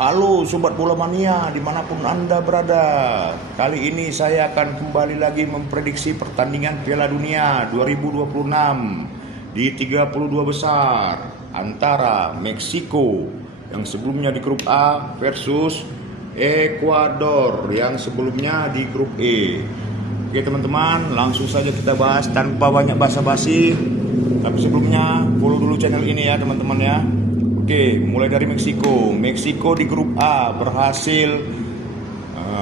Halo Sobat Bola Mania dimanapun Anda berada. Kali ini saya akan kembali lagi memprediksi pertandingan Piala Dunia 2026 di 32 besar antara Meksiko yang sebelumnya di grup A versus Ekuador yang sebelumnya di grup E. Oke teman-teman, langsung saja kita bahas tanpa banyak basa-basi. Tapi sebelumnya follow dulu channel ini ya teman-teman ya. Oke, mulai dari Meksiko. Meksiko di grup A berhasil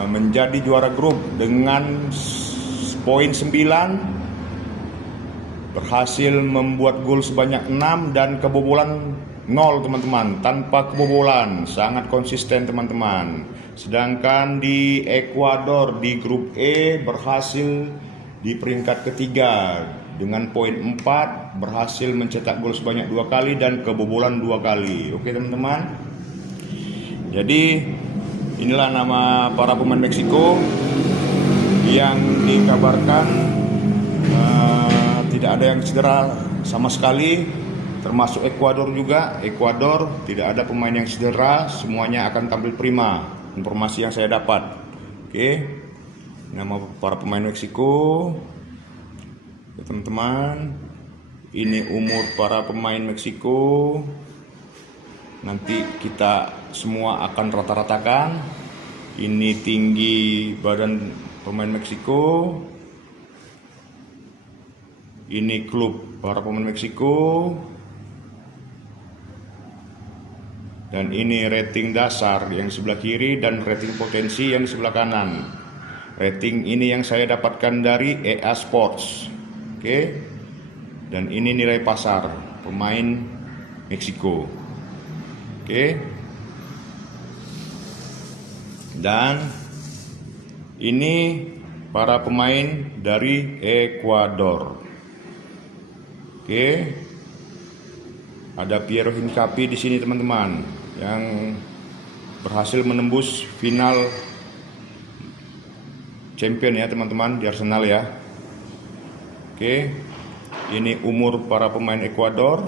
menjadi juara grup dengan poin 9, berhasil membuat gol sebanyak 6 dan kebobolan 0 teman-teman, tanpa kebobolan, sangat konsisten teman-teman. Sedangkan di Ekuador di grup E berhasil di peringkat ketiga dengan poin 4, berhasil mencetak gol sebanyak 2 kali dan kebobolan 2 kali. Oke teman-teman. Jadi inilah nama para pemain Meksiko yang dikabarkan tidak ada yang cedera sama sekali, termasuk Ekuador juga. Ekuador tidak ada pemain yang cedera, semuanya akan tampil prima. Informasi yang saya dapat. Oke. Nama para pemain Meksiko. Teman-teman, ini umur para pemain Meksiko. Nanti kita semua akan rata-ratakan. Ini tinggi badan pemain Meksiko. Ini klub para pemain Meksiko. Dan ini rating dasar yang sebelah kiri dan rating potensi yang di sebelah kanan. Rating ini yang saya dapatkan dari EA Sports. Oke, dan ini nilai pasar pemain Meksiko. Oke, dan ini para pemain dari Ekuador. Oke, ada Piero Hincapié di sini teman-teman, yang berhasil menembus final champion ya teman-teman di Arsenal ya. Oke, ini umur para pemain Ekuador.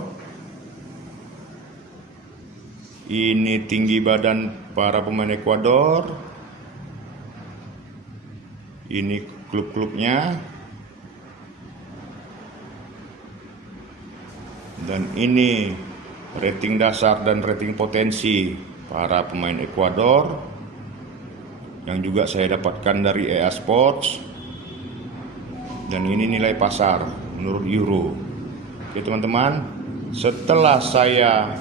Ini tinggi badan para pemain Ekuador. Ini klub-klubnya. Dan ini rating dasar dan rating potensi para pemain Ekuador yang juga saya dapatkan dari EA Sports. Dan ini nilai pasar menurut Euro. Oke teman-teman, setelah saya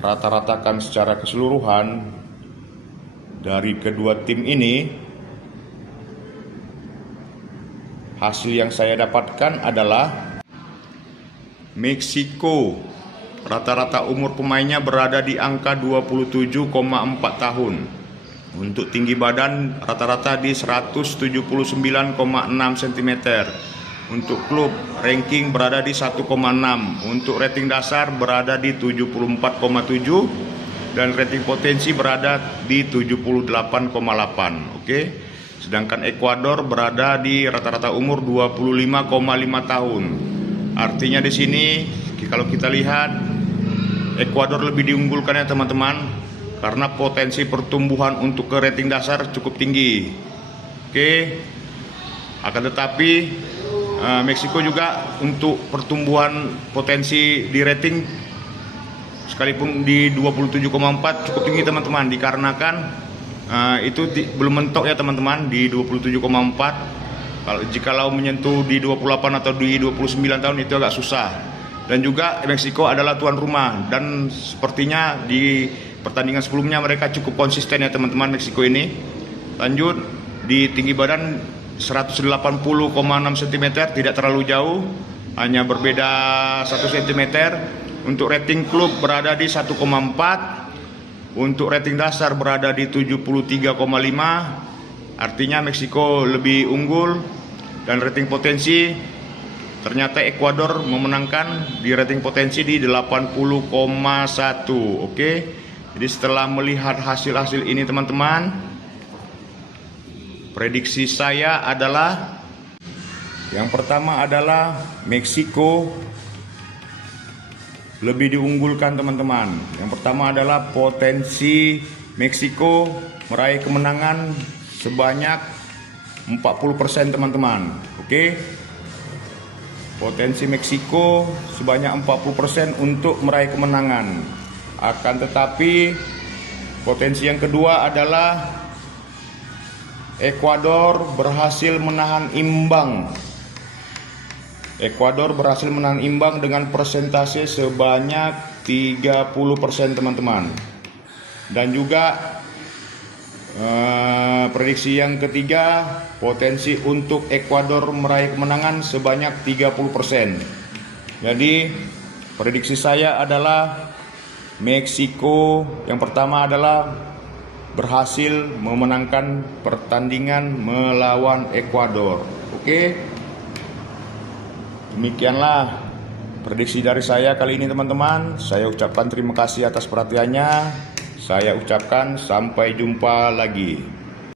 rata-ratakan secara keseluruhan dari kedua tim ini, hasil yang saya dapatkan adalah Meksiko rata-rata umur pemainnya berada di angka 27,4 tahun. Untuk tinggi badan rata-rata di 179,6 cm. Untuk klub ranking berada di 1,6. Untuk rating dasar berada di 74,7 dan rating potensi berada di 78,8. Oke. Sedangkan Ekuador berada di rata-rata umur 25,5 tahun. Artinya di sini kalau kita lihat Ekuador lebih diunggulkan ya teman-teman, karena potensi pertumbuhan untuk ke rating dasar cukup tinggi. Oke, akan tetapi Meksiko juga untuk pertumbuhan potensi di rating sekalipun di 27,4 cukup tinggi teman-teman, dikarenakan itu belum mentok ya teman-teman di 27,4. Jikalau menyentuh di 28 atau di 29 tahun itu agak susah. Dan juga Meksiko adalah tuan rumah, dan sepertinya di pertandingan sebelumnya mereka cukup konsisten ya teman-teman Meksiko ini. Lanjut di tinggi badan 180,6 cm, tidak terlalu jauh, hanya berbeda 1 cm. Untuk rating klub berada di 1,4. Untuk rating dasar berada di 73,5. Artinya Meksiko lebih unggul. Dan rating potensi ternyata Ekuador memenangkan di rating potensi di 80,1. Oke. Jadi setelah melihat hasil-hasil ini teman-teman, prediksi saya adalah yang pertama adalah Meksiko lebih diunggulkan teman-teman. Yang pertama adalah potensi Meksiko meraih kemenangan sebanyak 40% teman-teman. Oke. Potensi Meksiko sebanyak 40% untuk meraih kemenangan. Akan tetapi potensi yang kedua adalah Ekuador berhasil menahan imbang. Ekuador berhasil menahan imbang dengan persentase sebanyak 30% teman-teman. Dan juga prediksi yang ketiga, potensi untuk Ekuador meraih kemenangan sebanyak 30%. Jadi prediksi saya adalah Meksiko yang pertama adalah berhasil memenangkan pertandingan melawan Ekuador. Oke. Demikianlah prediksi dari saya kali ini teman-teman. Saya ucapkan terima kasih atas perhatiannya. Saya ucapkan sampai jumpa lagi.